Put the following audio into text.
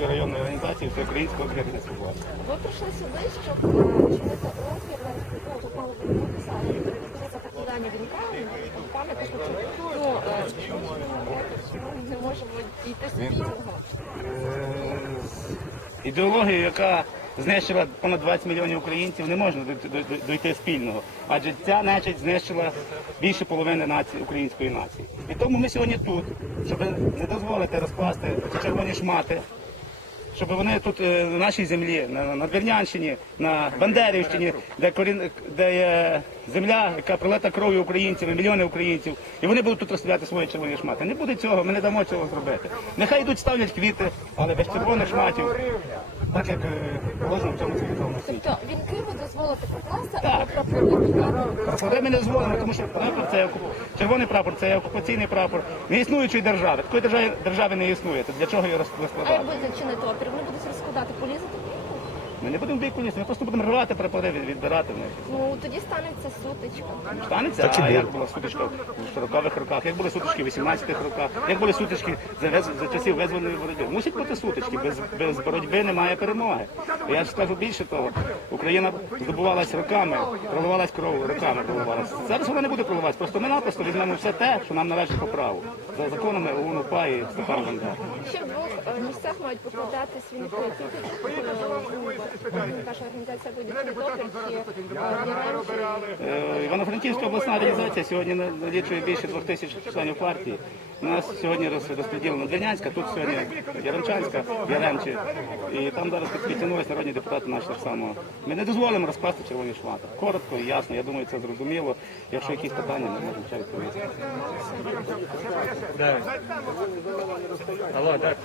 Івано-Франківської районної організації Всеукраїнського об'єднання свободи. Ви прийшли сюди, щоб е, чинити опір ну, такого ви написали, покладання вінка на пам'ятник. Ну, е, чому ж ми не можемо дійти спільного? Ідеологію, яка знищила понад 20 мільйонів українців, не можна дойти- спільного. Адже ця нечисть знищила більше половини нації української нації. І тому ми сьогодні тут, щоб не дозволити розкласти ці червоні шмати, щоб вони тут е, на нашій землі, на, Двірнянщині, на Бандерівщині, де корін, де є земля, яка прилета кров'ю українців, мільйони українців, і вони будуть тут розстріляти свої червоні шмати. Не буде цього, ми не дамо цього зробити. Нехай йдуть ставлять квіти, але без червоних шматів, так як е, положено в цьому цивілізованому світі. Покласти, а прапори ні. Ми не дозволимо, тому що прапор це окуп- червоний прапор, це окупаційний прапор не існуючої держави. Такої держави, держави не існує. То для чого її розкладати? А як розкладати? будете опір? Вони будуть розкладати, полізати? Ми не будемо в бій полізти, ми просто будемо рвати прапори, відбирати в них. Ну тоді станеться сутичка. Станеться, а як була сутичка в 40-х роках, як були сутички в 18-х роках, як були сутички за, вез- за часів визвольної боротьби. Мусять бути сутички, без, без боротьби немає перемоги. Я ж скажу більше того, Україна здобувалась роками, проливалась кров, роками проливалась. Зараз вона не буде проливатися, просто ми напросто візьмемо все те, що нам належить по праву. За законами ОУН УПА і Степан Бандера. Ще в двох е, місцях мають покладати свінки. Наша організація буде е, Івано-Франківська обласна організація сьогодні налічує більше двох тисяч членів партії. У нас сьогодні роз- розподілено Двірнянська, тут сьогодні Яремчанська, Яремчі. І там зараз підтягнулися народні депутати наші так само. Ми не дозволимо розкласти червоні шмати. Коротко і ясно, я думаю, це зрозуміло. Якщо якісь питання, ми можемо ще відповісти. Алло, так.